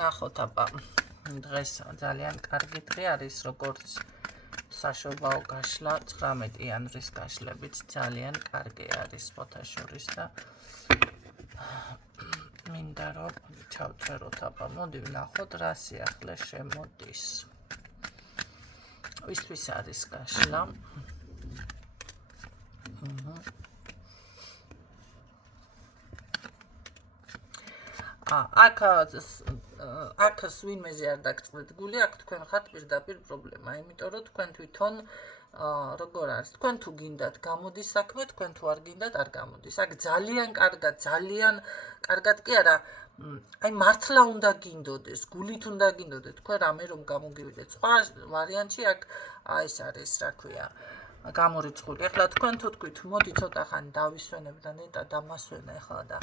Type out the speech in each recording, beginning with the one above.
ნახოთ აბა დღეს ძალიან კარგი დღე არის როგორც საშობაო გაშლა 19 იანვრის გაშლებით ძალიან კარგი არის ფოთაშორის და მინდა რომ ჩავწეროთ აბა მოდი ვნახოთ რა სიახლე შემოდის ვისთვის არის გაშლა აქ ვინმეზე არ დაგწყვეტ გული, აქ თქვენ ხართ პირდაპირ პრობლემა, იმიტომ რომ თქვენ თვითონ როგორ არის, თქვენ თუ გინდათ გამოდის საქმე, თქვენ თუ არ გინდათ არ გამოდის. აქ ძალიან კარგად კი არა, აი მართლა უნდა გინდოდეს, გულით უნდა გინდოდეს, თქვენ რამე რომ გამოგივიდეთ. სხვა ვარიანტი აქ ეს არის, რა ქვია, გამორიცხული. ეხლა თქვენ თუ თქვით, მოდი ცოტა ხანი დავისვენებ და ნეტა დამასვენა ეხლა და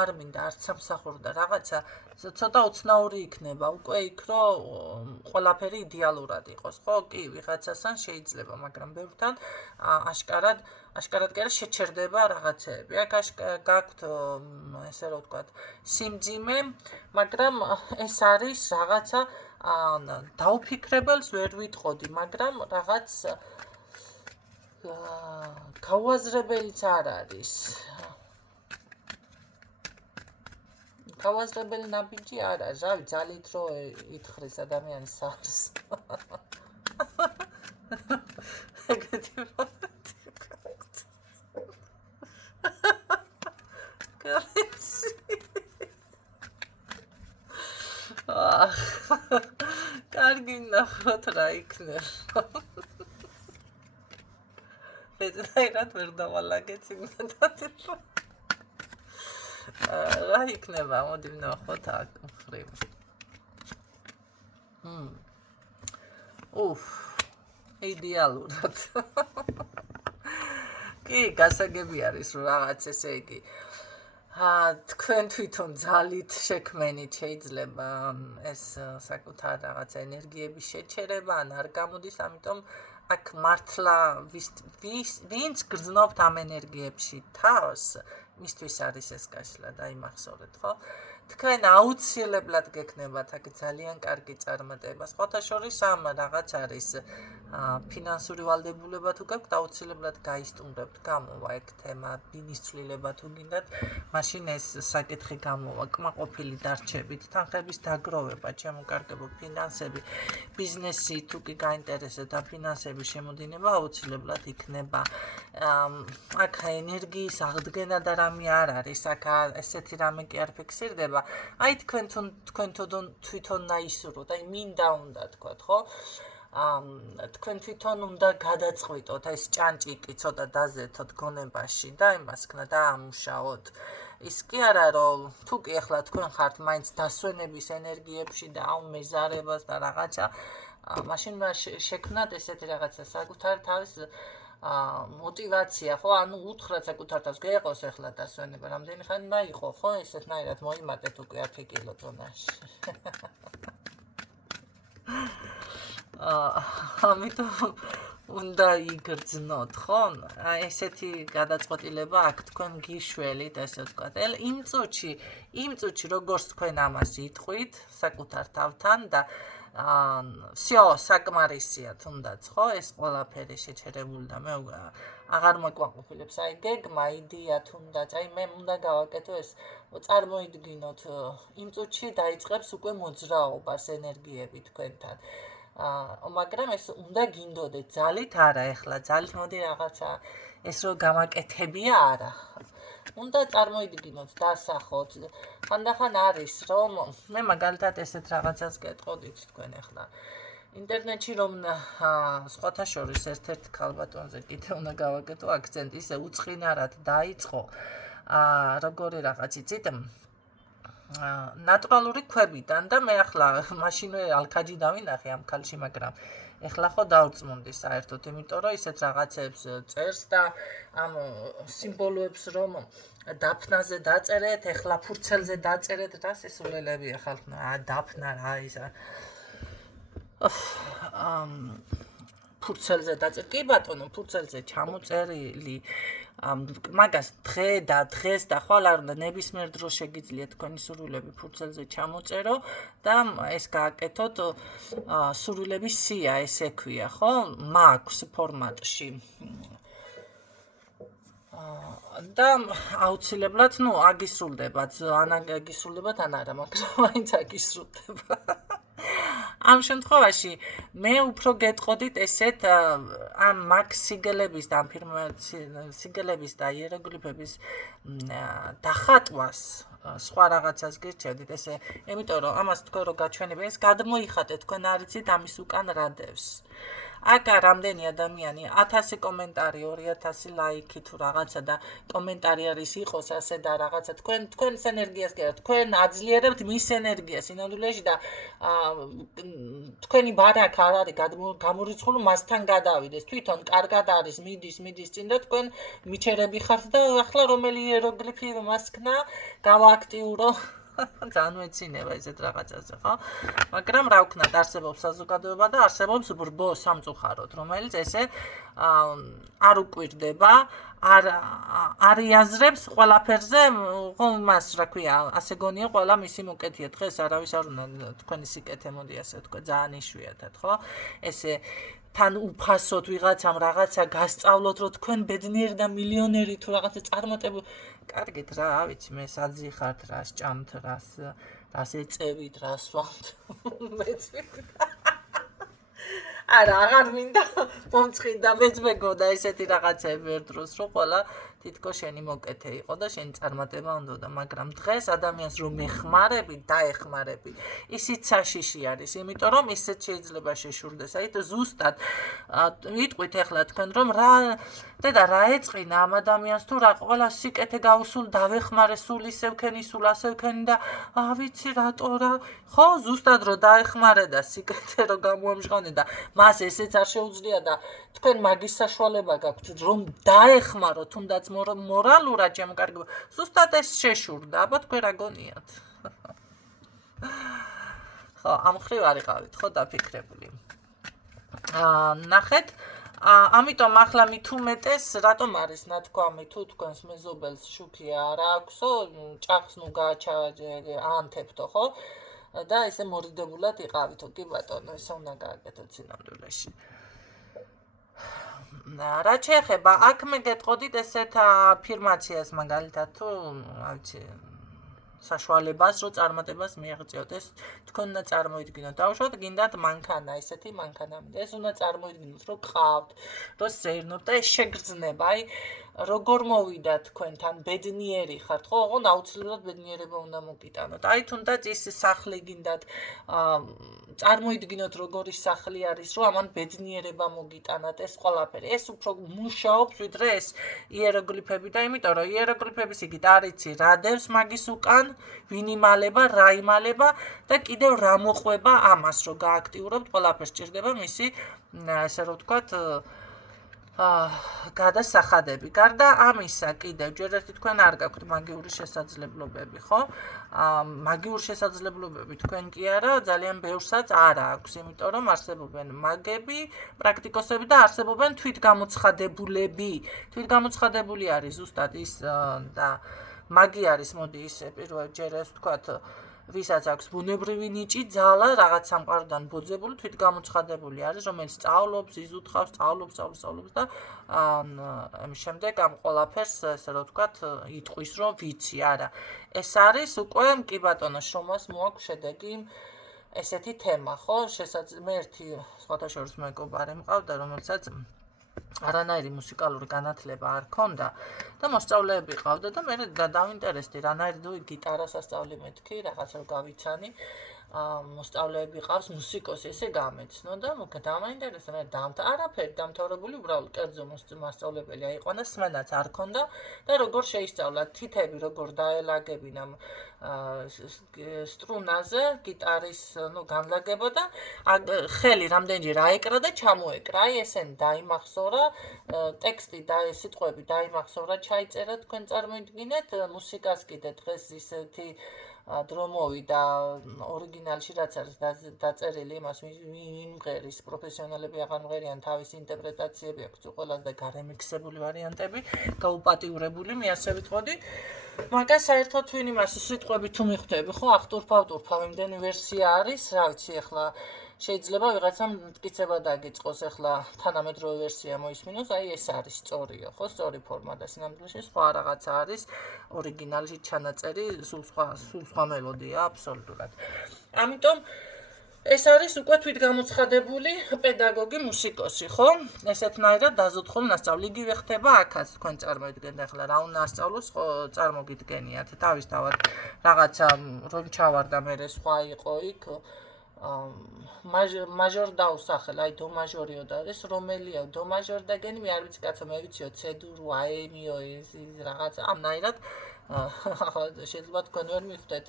არ მინდა არც სამსახური და რაღაცა ცოტა უცნაური იქნება. უკვე იქ რომ ყველაფერი იდეალურად იყოს, ხო? კი, ვიღაცასთან შეიძლება, მაგრამ ბევრთან აშკარად კი არა შეჩერდება რაღაცეები. აქ გაქვთ ესე რომ ვთქვათ, სიმძიმე, მაგრამ ეს არის რაღაცა დაუფიქრებელს ვერ ვიტყოდი, მაგრამ რაღაც გავაზრებელიც არ არის. გავაზრებელი ნაბიჯი არ არის, რავი, ძალით რო ითხრეს ადამიანის სახლს. ეგეთი კარგი ნახოთ რა იქნება. ეცნაირად ვერ დავალაგეთ იმდადად რა იქნება, მოდი ვნახოთ აქ მხრივ. იდეალურად. კი, გასაგები არის რომ რაღაც ესე იგი თქვენ თვითონ ძალით შექმენით შეიძლება ეს საკუთარ რაღაც ენერგიების შეჩერება ან არ გამოდის, ამიტომ აქ მართლა ვინც გრძნობთ ამ ენერგიებში თავს, მისთვის არის ეს გაშლა და იმახსოვრეთ, ხო? თქვენ აუცილებლად გექნებათ აქ ძალიან კარგი წარმატება. სხვათა შორის ამ რაღაც არის ფინანსური ვალდებულება თუ გაქვთ, აუცილებლად გაისტუმრებთ, გამოვა ეგ თემა, ბინის ცვლილება თუ გინდათ, მაშინ ეს საკითხი გამოვა, კმაყოფილი დარჩებით, თანხების დაგროვება, შემოკარგება, ფინანსები, ბიზნესი თუ კი გაინტერესებთ და ფინანსების შემოდინება აუცილებლად იქნება. აქ ენერგიის აღდგენა და რამე არ არის, აქ ესეთი რამე კი არ ფიქსირდება. აი თქვენ თვითონ ნაისურვოთ, აი მინდა უნდა თქვათ, ხო? თქვენ თვითონ უნდა გადაწყვიტოთ, ეს ჭანჭიკი ცოტა დაზეთოთ გონებაში და იმას ქნა დაამუშაოთ. ის კი არა რომ თუ კი ახლა თქვენ ხართ მაინც დასვენების ენერგიებში და მეზარებას და რაღაცა, მაშინ შექმნათ ესეთი რაღაცა საკუთარ თავს მოტივაცია, ხო? ანუ უთხრათ საკუთარ თავს, გეყოს ახლა დასვენება, რამდენი ხანი მაიყო, ხო? ესეთნაირად მოიმატეთ უკვე 10 კილო ტონაში. ამიტომ უნდა იგრძნოთ, ხო? აი ესეთი გადაწყვეტილება აქ თქვენ გიშველით, ესე ვთქვათ. იმ წუთში როგორც თქვენ ამას იტყვით საკუთარ თავთან და всё, საკმარისია თუნდაც, ხო? ეს ყველაფერი შეჩერებული და მე აღარ მოკმაყოფილებს აი გეგმა, იდეა თუნდაც, აი მე უნდა გავაკეთო ეს, წარმოიდგინოთ, იმ წუთში დაიწყებს უკვე მოძრაობას ენერგიები თქვენთან. მაგრამ ეს უნდა გინდოდეთ, ძალით არა ეხლა, ძალით მოდი რაღაცა ეს რო გამაკეთებია არა. უნდა წარმოიდგინოთ, დასახოთ. ხანდახან არის რომ მე მაგალითად ესეთ რაღაცას გეტყოდით თქვენ ეხლა. ინტერნეტში რომ სხვათა შორის ერთ-ერთ ქალბატონზე კიდე უნდა გავაკეთო აქცენტი, ისე უწყინარად დაიწყო. როგორი რაღაც იცით? ნატურალური ქვებიდან და მე ახლა მაშინვე ალქაჯი დავინახე ამ ქალში, მაგრამ ეხლა ხო დავწმუნდი საერთოდ, იმიტომ რომ ისეთ რაღაცებს წერს და ამ სიმბოლოებს რომ დაფნაზე დაწერეთ, ეხლა ფურცელზე დაწერეთ, რა სისულელები ახლა დაფნა რა ისა. ფურცელზე დაწერ. კი ბატონო, ფურცელზე ჩამოწერილი მაგას დღეს და ხვალ არ უნდა ნებისმიერ დროს შეგიძლიათ თქვენი სურვილები ფურცელზე ჩამოწერო და ეს გააკეთოთ სურვილების სია, ესე ქვია, ხო? მაქვს ფორმატში. და აუცილებლად, აგისრულდებათ, ან აგისრულდებათ, ან არა, მაგრამ მაინც აგისრულდება. ამ შემთხვევაში მე უფრო გეტყოდით ესეთ ამ მაგ სიგელების და სიგელების და იეროგლიფების დახატვას სხვა რაღაცას გირჩევდით ესე, იმიტომ რომ ამას თქვენ რო გაჩვენებია, ეს გადმოიხატეთ, თქვენ არ იცით ამის უკან რა დევს. აქ რამდენი ადამიანი 1000 კომენტარი 2000 ლაიქი თუ რაღაცა და კომენტარი არის იყოს ასე და რაღაცა თქვენს ენერგიას გერა თქვენ აძლიერებთ მის ენერგიას სინამდვილეში და თქვენი ბარაქა არ არის გამორიცხული მასთან გადავიდეს თვითონ კარგად არის მიდის წინ და თქვენ მიჩერები ხართ და ახლა რომელი იეროგლიფი მასქნა გავააქტიურო ძალიან მეცინება ესეთ რაღაცაზე, ხო? მაგრამ რა ვქნათ, არსებობს საზოგადოება და არსებობს ბრბო სამწუხაროდ, რომელიც ესე არ უკვირდება, არ იაზრებს ყველაფერზე, მას რა ქვია, ასე გონია, ყველა მისი მოკეთია. დღეს არავის არ უნდა თქვენი სიკეთე მოდი ასე ვთქვა, ძალიან იშვიათად, ხო? ესე თან უფასოდ ვიღაცამ რაღაცა გასწავლოთ, რომ თქვენ ბედნიერი და მილიონერი თუ რაღაცა წარმატებული კარგით რა, ვიცი, მე საძი ხართ, რას ჭამთ, რას ეწევით, რას ვამთ. არა, აღარ მინდა მომწყიდა, მეც მეგონა ესეთი რაღაცები ერთ დროს, რომ ყველა თითქოს შენი მოკეთე იყო და შენი წარმატება უნდა, მაგრამ დღეს ადამიანს რომ ეხმარები, დაეხმარები, ისიც საშიში არის, იმიტომ რომ ისეთ შეიძლება შეშურდეს. აი ზუსტად ვიტყვით ახლა თქვენ რომ რა ეწყინა ამ ადამიანს თუ რა ყველა სიკეთე გავუსულ დავეხმარე სულ ისევქენი სულ ასევქენი და ვიცი რატო რა ხო ზუსტად რომ დაეხმარე და სიკეთე რომ გამოამჟღავნე და მას ესეც არ შეუძლია და თქვენ მაგის საშუალება გაქვთ რომ დაეხმარო თუნდაც მორალურად შემოკარგება ზუსტად ეს შეშურდა აბა თქვენ რა გონიათ ხო ამ ხრივ არიყავით ხო დაფიქრებული ნახეთ ამიტომ ახლა მით უმეტეს რატომ არის ნათქვამი თუ თქვენს მეზობელს შუქი არ აქვსო ჭახს ნუ გაანთებთო ხო და ესე მორიდებულად იყავითო კი ბატონო ესე უნდა გააკეთოთ სინამდვილეში რა შეეხება აქ მე გეტყოდით ესეთ აფირმაციას მაგალითად თუ რა ვიცი საშუალებას რო წარმატებას მიაღწიოთ ეს თქვენ უნდა წარმოიდგინოთ დაუშვათ გინდათ მანქანა ესეთი მანქანა ეს უნდა წარმოიდგინოთ რომ ყავთ რომ ზეირნობთ და ეს შეგრძნება აი როგორ მოვიდა თქვენთან ბედნიერი ხართ ხო ოღონდ აუცილებლად ბედნიერება უნდა მოგიტანოთ აი თუნდაც ის სახლი გინდათ წარმოიდგინოთ როგორი სახლი არის რომ ამან ბედნიერება მოგიტანათ ეს ყველაფერი ეს უფრო მუშაობს ვიდრე ეს იეროგლიფები და იმიტომ რომ იეროგლიფების იგით არიცი რა დევს მაგის უკან ვინ იმალება რა იმალება და კიდევ რა მოყვება ამას რომ გააქტიურებთ ყველაფერს ჭირდება მისი ასე რომ ვთქვათ გადასახადები. გარდა ამისა კიდევ ჯერ ერთი თქვენ არ გაქვთ მაგიური შესაძლებლობები, ხო? მაგიური შესაძლებლობები თქვენ კი არა, ძალიან ბევრსაც არ აქვს, იმიტომ რომ არსებობენ მაგები, პრაქტიკოსები და არსებობენ თვითგამოცხადებულები. თვითგამოცხადებული არის ზუსტად ის და მაგი არის, მოდი ისე პირველ ჯერ ეს ვთქვათ ვისაც აქვს ბუნებრივი ნიჭი, ძალა, რაღაც სამყაროდან ბოძებული, თვითგამოცხადებული არის, რომელიც სწავლობს, იზუთხავს, სწავლობს და შემდეგ ამ ყველაფერს, ასე რომ ვთქვათ, იტყვის, რომ ვიცი, არა. ეს არის უკვე კი ბატონო, შრომას მოაქვს შედეგი ესეთი თემა, ხო? მე ერთი სხვათა შორის მეგობარი მყავდა, რომელსაც არანაირი მუსიკალური განათლება არ ჰქონდა და მოსწავლეები ყავდა და მე დავინტერესდი რანაირი გიტარას ასწავლი მეთქი რაღაცა გავიცანი მოსწავლეები ყავს მუსიკოსი ესე გამეცნო და დამაინტერესა მე არაფერი დამთავრებული უბრალოდ კერძო მასწავლებელი აიყვანა სმენაც არ ჰქონდა და როგორ შეისწავლა თითები როგორ დაელაგებინა სტრუნაზე გიტარის განლაგება და ხელი რამდენჯერ აეკრა და ჩამოეკრა აი ესენი დაიმახსოვრა ტექსტი და სიტყვები დაიმახსოვრა ჩაიწერა თქვენ წარმოიდგინეთ მუსიკას კიდე დღეს ისეთი დრო მოვიდა ორიგინალში რაც არის დაწერილი იმას მიმღერის პროფესიონალები აღარ მღერიან თავის ინტერპრეტაციები აქვს ყველას და გარემიქსებული ვარიანტები გაუპატიურებული მე ასე ვიტყოდი მაგას საერთოდ ვინ იმას სიტყვები თუ მიხვდები ხო ახტურფავ იმდენი ვერსია არის რა ვიცი ახლა შეიძლება ვიღაცამ მტკიცება დაგიწყოს ახლა თანამედროვე ვერსია მოისმინოს აი ეს არის სწორია ხო სწორი ფორმა და სინამდვილეში სხვა რაღაცა არის ორიგინალში ჩანაწერი სულ სხვა მელოდია აბსოლუტურად ამიტომ ეს არის უკვე თვითგამოცხადებული პედაგოგი მუსიკოსი ხო ესეთნაირად დაზოთხულ ნასწავლი იგივე ხდება აქაც თქვენ წარმოიდგენთ ახლა რა უნდა ასწავლოს ხო წარმოგიდგენიათ თავისთავად რაღაცა რომ ჩავარდა მე სხვა იყო იქ მაჟორ დაუსახელ აი დო მაჟორიო და ეს რომელია დო მაჟორ და გენი მე არ ვიცი კაცო მე ვიციო ცედურ აემიო ეს რაღაცა ამნაირად შეიძლება თქვენ ვერ მიხვდეთ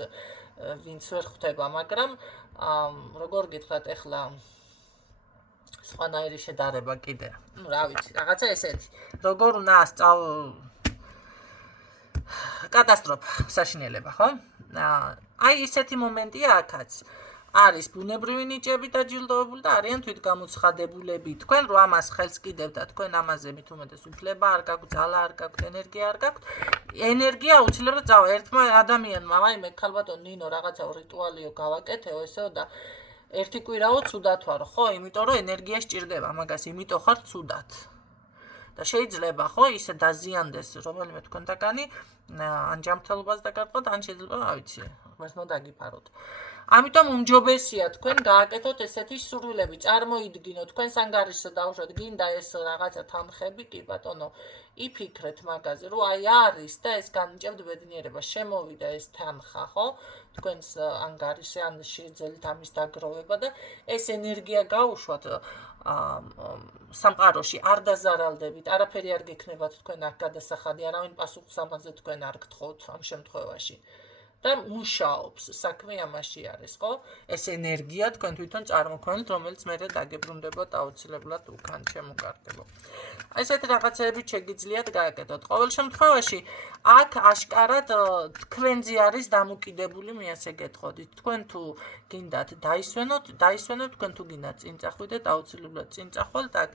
ვინც ვერ ხვდება მაგრამ როგორ გითხრათ ახლა სხვანაირი შედარება კიდე ну რა ვიცი რაღაცა ესეთი როგორ უნდა კატასტროფა საშინელება ხო აი ესეთი მომენტია აქაც არის ბუნებრივი ნიჭები დაჯილდოებული და არიან თვითგამოცხადებულები თქვენ რო ამას ხელს კიდევ და თქვენ ამაზე მით უმეტეს უფლება არ გაქვთ ძალა არ გაქვთ ენერგია არ გაქვთ ენერგია აუცილებლად წავა ერთმა ადამიანმა აი მე ხალბატონ ნინო რაღაცა რიტუალიო გავაკეთეო ესეო და ერთი კვირაო ცუდად ვარ ხო იმიტომ რომ ენერგია სჭირდება მაგას იმიტომ ხარ ცუდად და შეიძლება ხო ისე დაზიანდეს რომელიმე თქვენთაგანი ან ჯანმრთელობას დაკარგოთ ან შეიძლება რა ვიცი ღმერთმა დაგიფაროთ ამიტომ უმჯობესია თქვენ გააკეთოთ ესეთი სურვილები წარმოიდგინოთ თქვენს ანგარიშზე დავუშვათ გინდა ეს რაღაცა თანხები კი ბატონო იფიქრეთ მაგაზე რომ აი არის და ეს განიჭებთ ბედნიერება შემოვიდა ეს თანხა ხო თქვენს ანგარიშზე ან შეძელით ამის დაგროვება და ეს ენერგია გაუშვათ სამყაროში არ დაზარალდებით არაფერი არ გექნებათ თქვენ აქ გადასახადი არავინ პასუხს ამაზე თქვენ არ გთხოვთ ამ შემთხვევაში და მუშაობს საქმე ამაში არის ხო ეს ენერგია თქვენ თვითონ წარმოქმნით რომელიც მე დაგებრუნდებათ აუცილებლად უკან შემოკარდებო აი ესეთ რაღაცეები შეგიძლიათ გააკეთოთ ყოველ შემთხვევაში აქ აშკარად თქვენზე არის დამოკიდებული მე ასე გეტყოდით თქვენ თუ გინდათ დაისვენოთ თქვენ თუ გინდათ წინ წახვიდეთ აუცილებლად წინ წახვალთ აქ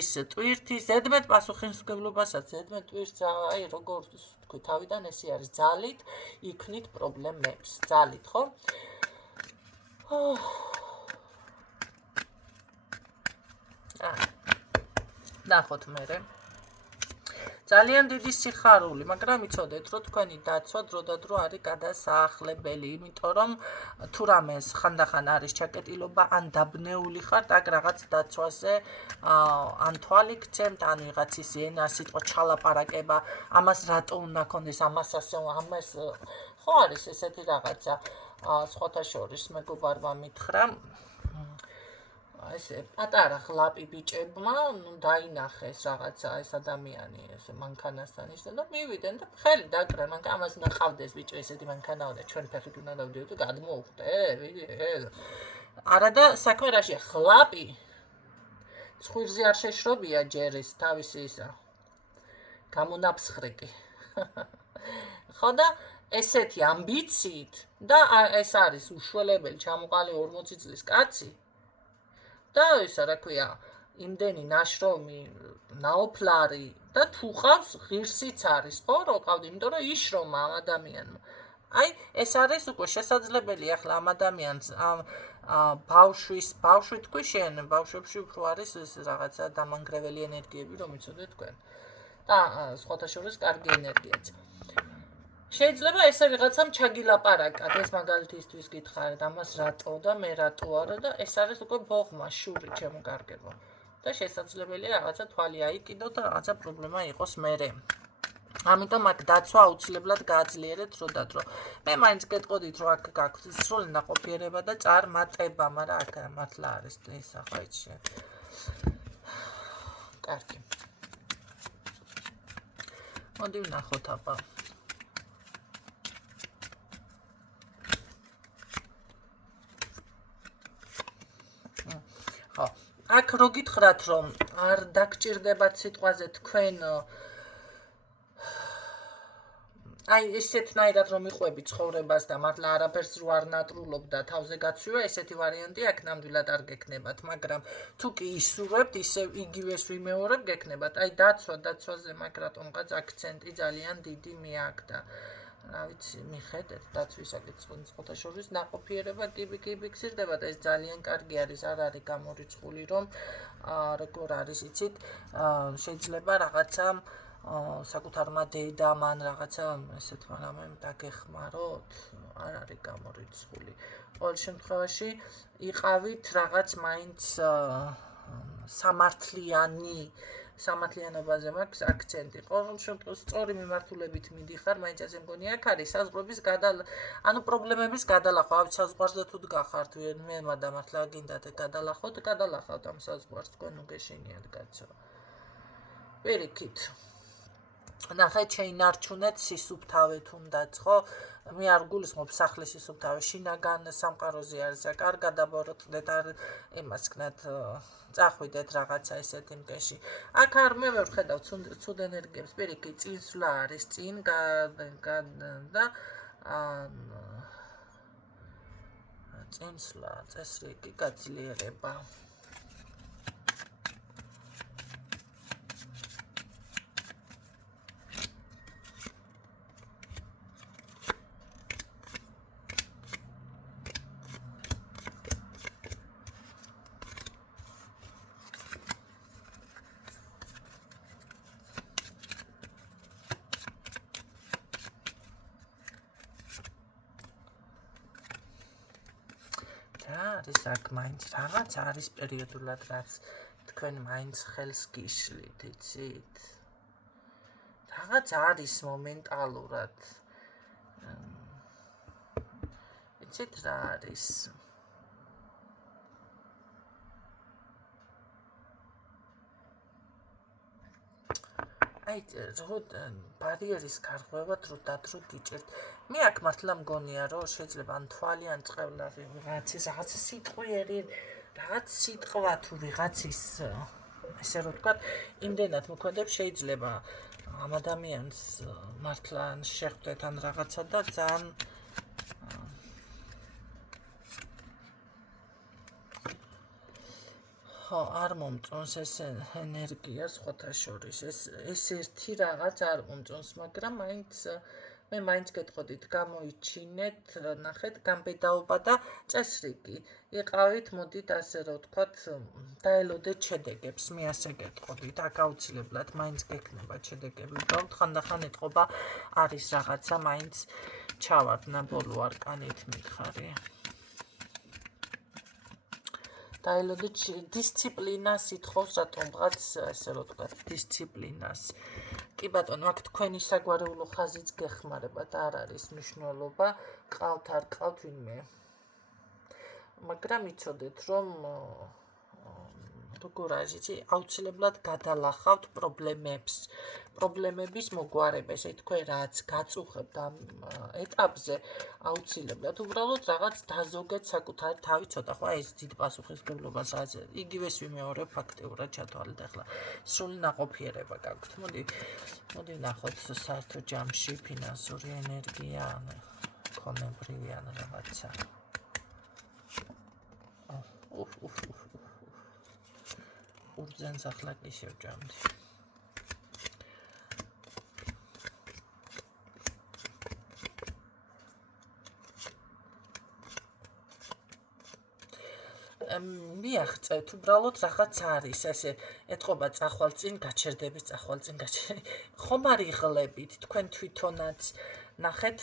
ეს ტვირთი ზედმეტ პასუხისმგებლობასაც ზედმეტ ტვირთს აი როგორ თქვი თავიდან ესე არის ძალით იქნით პრობლემებს ძალით ხო ნახოთ მე ძალიან დიდი სიხარული მაგრამ იცოდეთ რომ თქვენი დაცვა დროდადრო არის გადასაახლებელი იმიტომ რომ თუ რამეს ხანდახან არის ჩაკეტილობა ან დაბნეული ხართ აქ რაღაც დაცვაზე ან თვალი გცემთ ან ვიღაცის ენა სიტყვა ჩალაპარაკება ამას რატო უნდა ქონდეს ამას ასე ამას ხო არის ესეთი რაღაცა სხვათა შორის მეგობარმა მითხრა ესე პატარა ღლაპი ბიჭებმა დაინახეს რაღაცა ეს ადამიანი ესე მანქანასთან ისე და მივიდნენ და ხელი დაკრა მანქანა ამას ნახავდეს ბიჭო ესეთი მანქანაა და ჩვენ ფეხით უნდა დავდივოთ და გადმოვხდე არა და საქმე რაშია ღლაპი ცხვირზე არ შეშრობია ჯერის თავისი ისა გამონაფსხრიკი ხო და ესეთი ამბიციით და ეს არის უშველებელი ჩამოყალიბებული 40 წლის კაცი და ისა რა ქვია იმდენი ნაშრომი ნაოფლარი და თუ ყავს ღირსიც არის ხო რო ყავდი იმიტომ რომ იშრომა ამ ადამიანმა აი ეს არის უკვე შესაძლებელი ახლა ამ ადამიანს ბავშვი თქვი შენ ბავშვებში უფრო არის ეს რაღაცა დამანგრეველი ენერგიები რომ იცოდეთ თქვენ და სხვათა შორის კარგი ენერგიაც შეიძლება ესე ვიღაცამ ჩაგილაპარაკად ეს მაგალითისთვის გითხარით ამას რატო და მე რატო არა და ეს არის უკვე ბოღმა შური ჩემო კარგებო და შესაძლებელია რაღაცა თვალი აიკიდო და რაღაცა პრობლემა იყოს მერე ამიტომ აქ დაცვა აუცილებლად გააძლიერეთ დრო და დრო მე მაინც გეტყოდით რომ აქ გაქვთ სრული ნაყოფიერება და წარმატება მაგრამ აქ მართლა არის ესა ხო იცი კარგი მოდი ვნახოთ აბა აქ რო გითხრათ რომ არ დაგჭირდებათ სიტყვაზე თქვენ აი ესეთნაირად რომ იყვები ცხოვრებას და მართლა არაფერს რო არ ნატრულობ და თავზე გაცვივა, ესეთი ვარიანტი აქ ნამდვილად არ გექნებათ, მაგრამ თუ კი ისურვებთ, ისე იგივეს ვიმეორებ, გექნებათ. აი დაცვაზე მაგ რატომღაც აქცენტი ძალიან დიდი მიაქდა. რა ვიცი, მიხედეთ დაცვისაკეთ წყოთაშორის ნაყოფიერება კი გზირდება და ეს ძალიან კარგი არის, არ არის გამორიცხული, რომ როგორ არის, იცით, შეიძლება რაღაცა საკუთარმა დედამ ან რაღაცა ესეთმა რამემ დაგეხმაროთ, არ არის გამორიცხული. ყოველ შემთხვევაში იყავით რაღაც მაინც სამართლიანობაზე მაქვს აქცენტი. ყოველ შემთხვევაში სწორი მიმართულებით მიდიხარ, მაინც ასე მგონი აქ არის საზღვრების ანუ პრობლემების გადალახვა. ავი საზღვარზე თუ დგახართ, მე და მართლა გინდათ გადალახავთ ამ საზღვარს, თქვენ ნუ გეშინიათ კაცო. პირიქით. ნახეთ შეინარჩუნეთ სისუფთავე თუნდაც, ხო? მე არ გულისხმობ სახლის სისუფთავე, შინაგან სამყაროზე არის, არ გადაბოროტდეთ, არ იმას ქნათ, წახვიდეთ რაღაცა ესეთი მკეში. აქ არ მე ვერ ვხედავ ცუდ ენერგიებს, პირიქით, წინსვლა არის, წინ და წინსვლა, წესრიგი გაძლიერება. არის აქ მაინც რაღაც არის პერიოდულად, რაც თქვენ მაინც ხელს გიშლით, იცით? რაღაც არის მომენტალურად. იცით რა არის? აი, ბარიერის გარღვევა დროდადრო გიჭირთ. მე აქ მართლა მგონია, რომ შეიძლება ან თვალი, ან წყევლარი, რაღაც სიტყვიერი, რაღაც სიტყვა თუ ვიღაცის, ესე რომ ვთქვათ, იმდენად მოქმედებს, შეიძლება ამ ადამიანს მართლა შეხვდეთ ან რაღაცა და ძალიან ხო, არ მომწონს ეს ენერგია სხვათა შორის. ეს ერთი რაღაც არ მომწონს, მაგრამ მე მაინც გეტყოდით, გამოიჩინეთ, ნახეთ, გამბედაობა და წესრიგი. იყავით, მოდით ასე რომ ვთქვათ, დაელოდეთ შედეგებს, მე ასე გეტყოდით, აქ აუცილებლად მაინც გექნება შედეგები. უბრალოდ ხანდახან ეთყობა არის რაღაცა, მაინც ჩავართ ნაბოლო არკანით მითხარი. დაელოდეთ დისციპლინას ითხოვს რატომღაც, ასე რომ ვთქვათ, დისციპლინას. კი ბატონო, აქ თქვენი საგვარეულო ხაზიც გეხმარებათ, არ არის მნიშვნელობა, ყავთ არ ყავთ ვინმე. მაგრამ იცოდეთ, რომ როგორ არის, იცი, აუცილებლად გადალახავთ პრობლემების მოგვარებას, თქვენ რაც გაწუხებთ ამ ეტაპზე, აუცილებლად უბრალოდ რაღაც დაზოგეთ საკუთარი თავი ცოტა, ხო, ეს დიდ პასუხისმგებლობას ასე, იგივეს ვიმეორებ ფაქტიურად ჩათვალეთ ახლა. სრული ნაყოფიერება გაქვთ. მოდი ნახოთ საერთო ჯამში ფინანსური ენერგია, ქონებრივი ან რაღაცა. ურძენს ახლა კი შევჭამდი. მიაღწევთ, უბრალოდ რაღაც არის, ესე ეთყობა წახვალწინ, გაჩერდებით წახვალწინ, ხომ არ იღლებით თქვენ თვითონაც, ნახეთ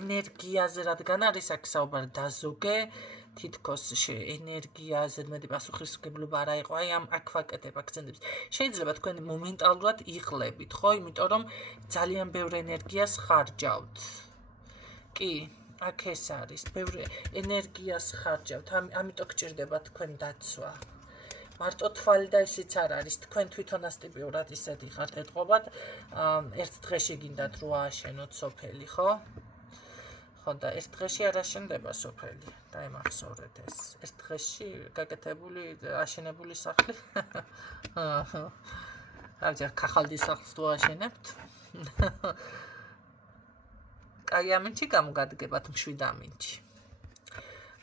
ენერგიაზე, რადგან არის აქ საუბარი დაზოგე, თითქოს ენერგიაზე მეტი პასუხისმგებლობა არ აიყო, აი აქ ვაკეთებ აქცენტებს. შეიძლება თქვენ მომენტალურად იღლებით, ხო, იმიტომ რომ ძალიან ბევრ ენერგიას ხარჯავთ. კი, აქ ეს არის, ბევრ ენერგიას ხარჯავთ, ამიტომ გჭირდება თქვენ დაცვა. მარტო თვალი და ისიც არ არის, თქვენ თვითონაც ტიპიურად ისეთი ხართ, ეთყობათ, ერთ დღეში გინდათ რო ააშენოთ სოფელი, ხო? ხო და ერთ დღეში არ აშენდება სოფელი, დაიმახსოვრეთ ეს. ერთ დღეში გაკეთებული, აშენებული სახლი. რა ვიცი, ქაღალდის სახლს თუ აშენებთ? კაი ამინჩი გამოგადგებათ მშვიდ ამინჩი.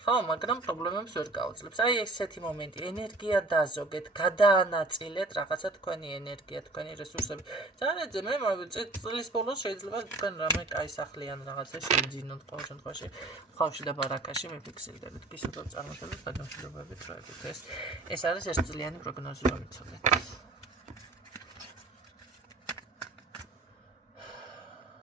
ხო, მაგრამ პრობლემებს ვერ გაუძლებს. აი ესეთი მომენტი, ენერგია დაზოგეთ, გადაანაწილეთ რაღაცა თქვენი ენერგია, თქვენი რესურსები. ძალიან მე წლის ბოლოს შეიძლება თქვენ რამე კაი სახლი ან რაღაცა შეიძინოთ ყოველ შემთხვევაში ხავში და ბარაკაში მიფიქსირდებით. გისურვებთ წარმოშობით გადამშვიდობებით დროებით. ეს არის ერთწლიანი პროგნოზი, რომ იცოდეთ.